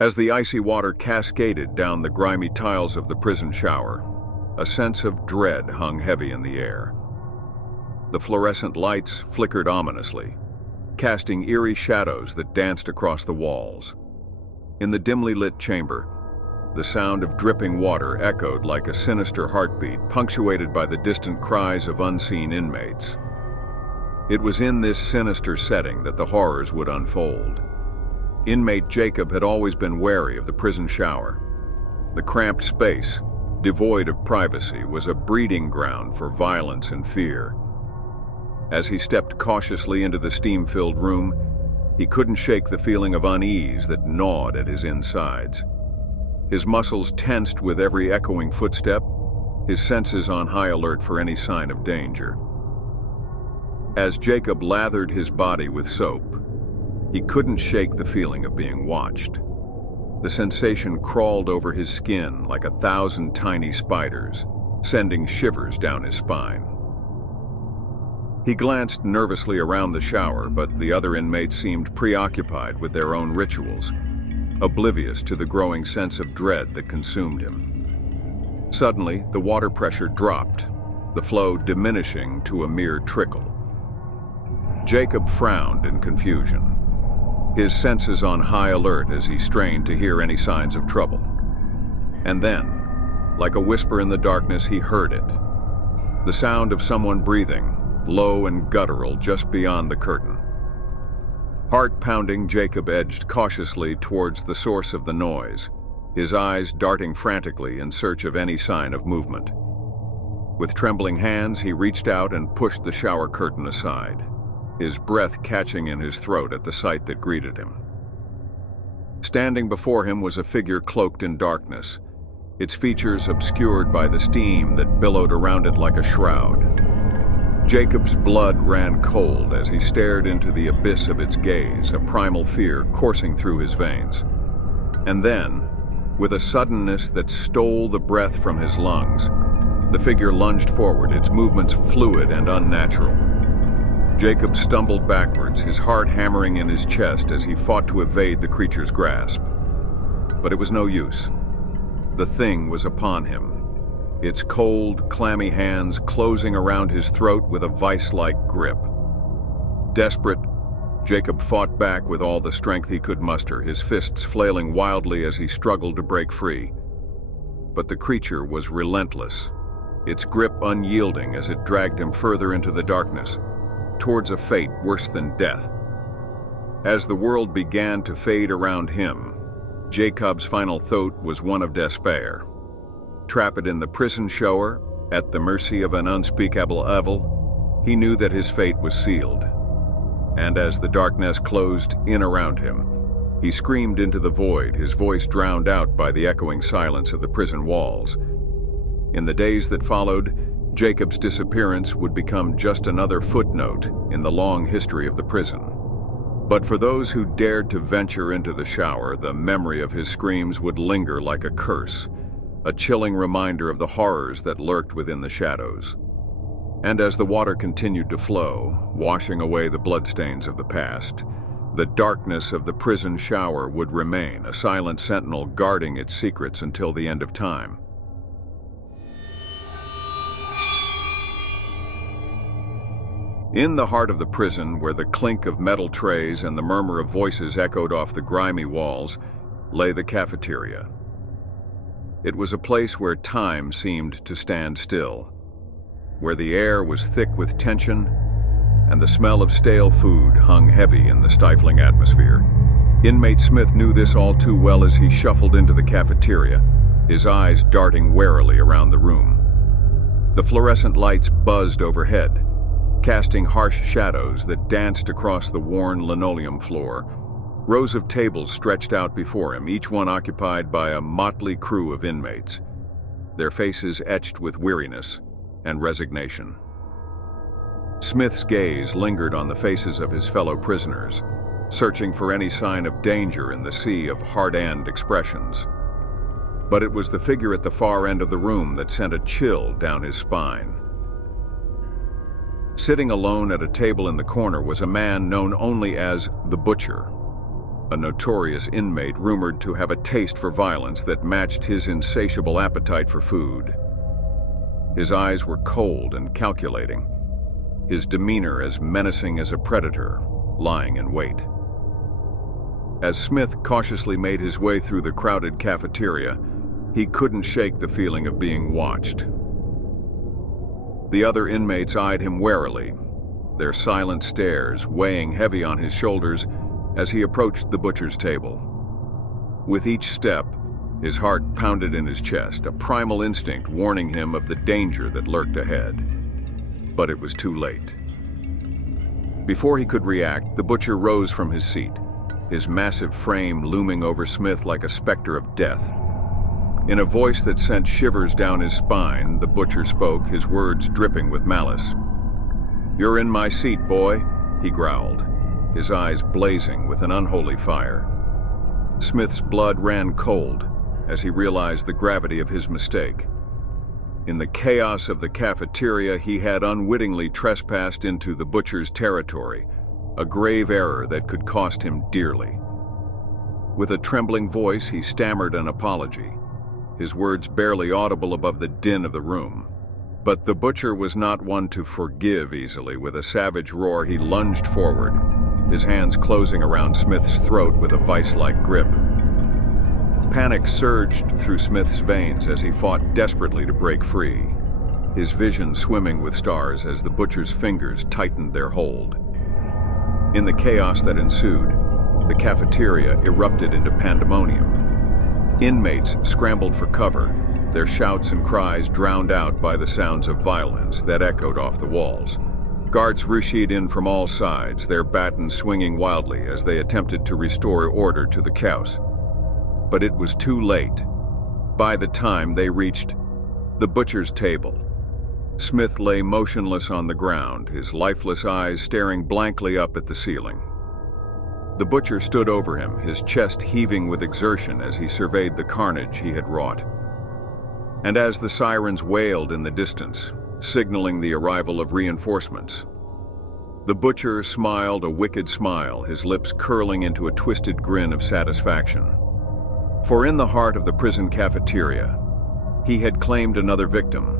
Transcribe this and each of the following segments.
As the icy water cascaded down the grimy tiles of the prison shower, a sense of dread hung heavy in the air. The fluorescent lights flickered ominously, casting eerie shadows that danced across the walls. In the dimly lit chamber, the sound of dripping water echoed like a sinister heartbeat, punctuated by the distant cries of unseen inmates. It was in this sinister setting that the horrors would unfold. Inmate Jacob had always been wary of the prison shower. The cramped space, devoid of privacy, was a breeding ground for violence and fear. As he stepped cautiously into the steam-filled room, he couldn't shake the feeling of unease that gnawed at his insides. His muscles tensed with every echoing footstep, his senses on high alert for any sign of danger. As Jacob lathered his body with soap, he couldn't shake the feeling of being watched. The sensation crawled over his skin like 1,000 tiny spiders, sending shivers down his spine. He glanced nervously around the shower, but the other inmates seemed preoccupied with their own rituals, oblivious to the growing sense of dread that consumed him. Suddenly, the water pressure dropped, the flow diminishing to a mere trickle. Jacob frowned in confusion, his senses on high alert as he strained to hear any signs of trouble. And then, like a whisper in the darkness, he heard it. The sound of someone breathing, low and guttural, just beyond the curtain. Heart-pounding, Jacob edged cautiously towards the source of the noise, his eyes darting frantically in search of any sign of movement. With trembling hands, he reached out and pushed the shower curtain aside, his breath catching in his throat at the sight that greeted him. Standing before him was a figure cloaked in darkness, its features obscured by the steam that billowed around it like a shroud. Jacob's blood ran cold as he stared into the abyss of its gaze, a primal fear coursing through his veins. And then, with a suddenness that stole the breath from his lungs, the figure lunged forward, its movements fluid and unnatural. Jacob stumbled backwards, his heart hammering in his chest as he fought to evade the creature's grasp. But it was no use. The thing was upon him, its cold, clammy hands closing around his throat with a vice-like grip. Desperate, Jacob fought back with all the strength he could muster, his fists flailing wildly as he struggled to break free. But the creature was relentless, its grip unyielding as it dragged him further into the darkness, towards a fate worse than death. As the world began to fade around him, Jacob's final thought was one of despair. Trapped in the prison shower, at the mercy of an unspeakable evil, he knew that his fate was sealed. And as the darkness closed in around him, he screamed into the void, his voice drowned out by the echoing silence of the prison walls. In the days that followed, Jacob's disappearance would become just another footnote in the long history of the prison. But for those who dared to venture into the shower, the memory of his screams would linger like a curse, a chilling reminder of the horrors that lurked within the shadows. And as the water continued to flow, washing away the bloodstains of the past, the darkness of the prison shower would remain, a silent sentinel guarding its secrets until the end of time. In the heart of the prison, where the clink of metal trays and the murmur of voices echoed off the grimy walls, lay the cafeteria. It was a place where time seemed to stand still, where the air was thick with tension and the smell of stale food hung heavy in the stifling atmosphere. Inmate Smith knew this all too well as he shuffled into the cafeteria, his eyes darting warily around the room. The fluorescent lights buzzed overhead, casting harsh shadows that danced across the worn linoleum floor. Rows of tables stretched out before him, each one occupied by a motley crew of inmates, their faces etched with weariness and resignation. Smith's gaze lingered on the faces of his fellow prisoners, searching for any sign of danger in the sea of hard-earned expressions. But it was the figure at the far end of the room that sent a chill down his spine. Sitting alone at a table in the corner was a man known only as the Butcher, a notorious inmate rumored to have a taste for violence that matched his insatiable appetite for food. His eyes were cold and calculating, his demeanor as menacing as a predator lying in wait. As Smith cautiously made his way through the crowded cafeteria, he couldn't shake the feeling of being watched. The other inmates eyed him warily, their silent stares weighing heavy on his shoulders as he approached the butcher's table. With each step, his heart pounded in his chest, a primal instinct warning him of the danger that lurked ahead. But it was too late. Before he could react, the butcher rose from his seat, his massive frame looming over Smith like a specter of death. In a voice that sent shivers down his spine, the butcher spoke, his words dripping with malice. "You're in my seat, boy," he growled, his eyes blazing with an unholy fire. Smith's blood ran cold as he realized the gravity of his mistake. In the chaos of the cafeteria, he had unwittingly trespassed into the butcher's territory, a grave error that could cost him dearly. With a trembling voice, he stammered an apology, his words barely audible above the din of the room. But the butcher was not one to forgive easily. With a savage roar, he lunged forward, his hands closing around Smith's throat with a vice-like grip. Panic surged through Smith's veins as he fought desperately to break free, his vision swimming with stars as the butcher's fingers tightened their hold. In the chaos that ensued, the cafeteria erupted into pandemonium. Inmates scrambled for cover, their shouts and cries drowned out by the sounds of violence that echoed off the walls. Guards rushed in from all sides, their batons swinging wildly as they attempted to restore order to the chaos. But it was too late. By the time they reached the butcher's table, Smith lay motionless on the ground, his lifeless eyes staring blankly up at the ceiling. The butcher stood over him, his chest heaving with exertion as he surveyed the carnage he had wrought. And as the sirens wailed in the distance, signaling the arrival of reinforcements, the butcher smiled a wicked smile, his lips curling into a twisted grin of satisfaction. For in the heart of the prison cafeteria, he had claimed another victim,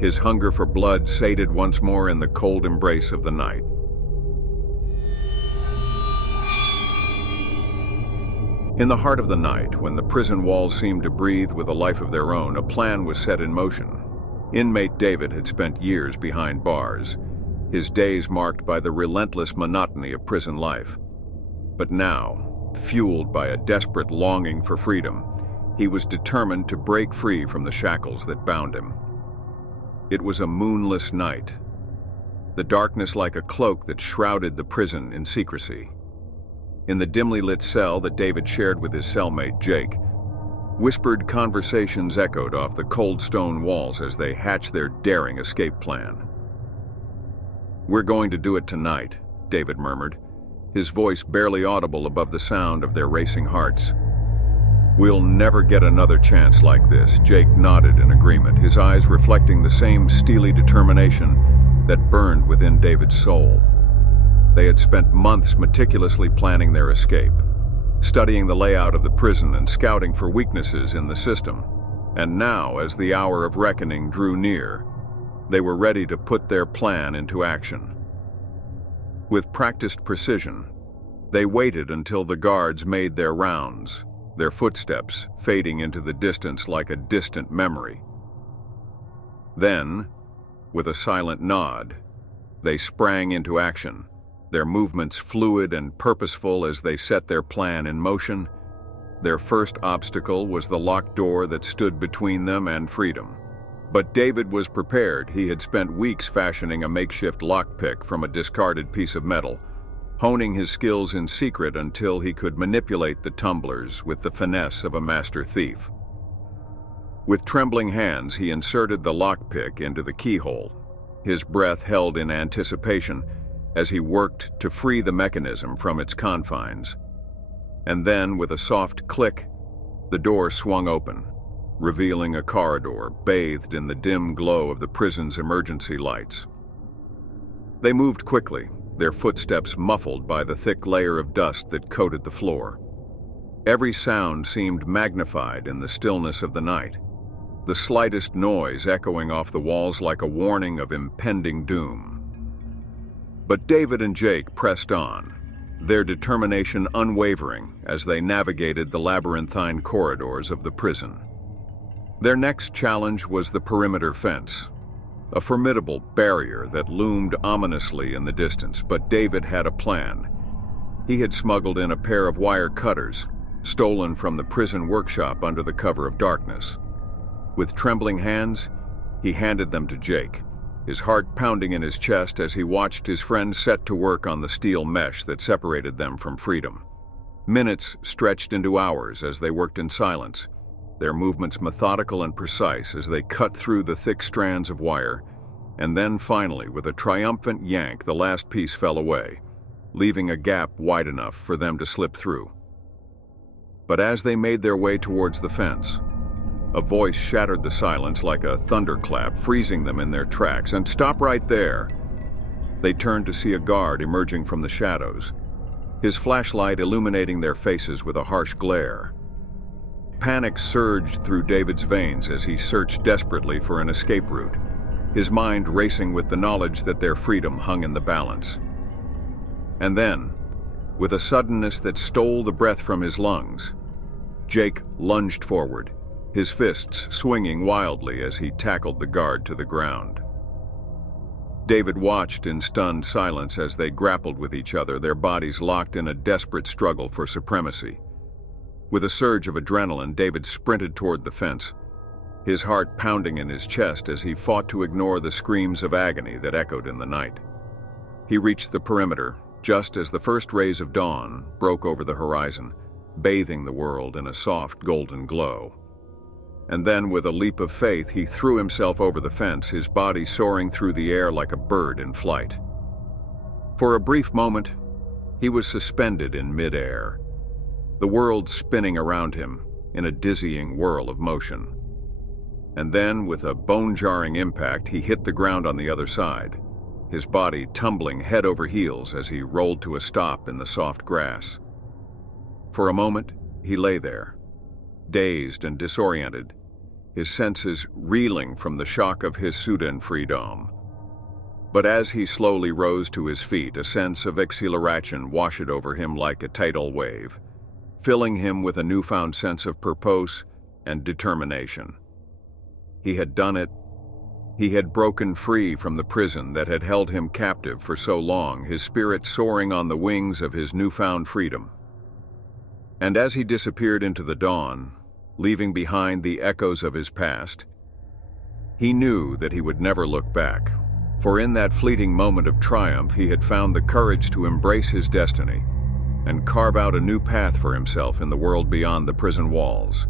his hunger for blood sated once more in the cold embrace of the night. In the heart of the night, when the prison walls seemed to breathe with a life of their own, a plan was set in motion. Inmate David had spent years behind bars, his days marked by the relentless monotony of prison life. But now, fueled by a desperate longing for freedom, he was determined to break free from the shackles that bound him. It was a moonless night, the darkness like a cloak that shrouded the prison in secrecy. In the dimly lit cell that David shared with his cellmate, Jake, whispered conversations echoed off the cold stone walls as they hatched their daring escape plan. "We're going to do it tonight," David murmured, his voice barely audible above the sound of their racing hearts. "We'll never get another chance like this," Jake nodded in agreement, his eyes reflecting the same steely determination that burned within David's soul. They had spent months meticulously planning their escape, studying the layout of the prison and scouting for weaknesses in the system. And now, as the hour of reckoning drew near, they were ready to put their plan into action. With practiced precision, they waited until the guards made their rounds, their footsteps fading into the distance like a distant memory. Then, with a silent nod, they sprang into action, their movements fluid and purposeful as they set their plan in motion. Their first obstacle was the locked door that stood between them and freedom. But David was prepared. He had spent weeks fashioning a makeshift lockpick from a discarded piece of metal, honing his skills in secret until he could manipulate the tumblers with the finesse of a master thief. With trembling hands, he inserted the lockpick into the keyhole, his breath held in anticipation as he worked to free the mechanism from its confines. And then, with a soft click, the door swung open, revealing a corridor bathed in the dim glow of the prison's emergency lights. They moved quickly, their footsteps muffled by the thick layer of dust that coated the floor. Every sound seemed magnified in the stillness of the night, the slightest noise echoing off the walls like a warning of impending doom. But David and Jake pressed on, their determination unwavering as they navigated the labyrinthine corridors of the prison. Their next challenge was the perimeter fence, a formidable barrier that loomed ominously in the distance, but David had a plan. He had smuggled in a pair of wire cutters, stolen from the prison workshop under the cover of darkness. With trembling hands, he handed them to Jake, his heart pounding in his chest as he watched his friend set to work on the steel mesh that separated them from freedom. Minutes stretched into hours as they worked in silence, their movements methodical and precise as they cut through the thick strands of wire, and then finally, with a triumphant yank, the last piece fell away, leaving a gap wide enough for them to slip through. But as they made their way towards the fence, a voice shattered the silence like a thunderclap, freezing them in their tracks. "And stop right there!" They turned to see a guard emerging from the shadows, his flashlight illuminating their faces with a harsh glare. Panic surged through David's veins as he searched desperately for an escape route, his mind racing with the knowledge that their freedom hung in the balance. And then, with a suddenness that stole the breath from his lungs, Jake lunged forward, his fists swinging wildly as he tackled the guard to the ground. David watched in stunned silence as they grappled with each other, their bodies locked in a desperate struggle for supremacy. With a surge of adrenaline, David sprinted toward the fence, his heart pounding in his chest as he fought to ignore the screams of agony that echoed in the night. He reached the perimeter just as the first rays of dawn broke over the horizon, bathing the world in a soft golden glow. And then, with a leap of faith, he threw himself over the fence, his body soaring through the air like a bird in flight. For a brief moment, he was suspended in midair, the world spinning around him in a dizzying whirl of motion. And then, with a bone-jarring impact, he hit the ground on the other side, his body tumbling head over heels as he rolled to a stop in the soft grass. For a moment, he lay there, dazed and disoriented, his senses reeling from the shock of his Sudan freedom. But as he slowly rose to his feet, a sense of exhilaration washed over him like a tidal wave, filling him with a newfound sense of purpose and determination. He had done it. He had broken free from the prison that had held him captive for so long, his spirit soaring on the wings of his newfound freedom. And as he disappeared into the dawn, leaving behind the echoes of his past, he knew that he would never look back, for in that fleeting moment of triumph he had found the courage to embrace his destiny and carve out a new path for himself in the world beyond the prison walls.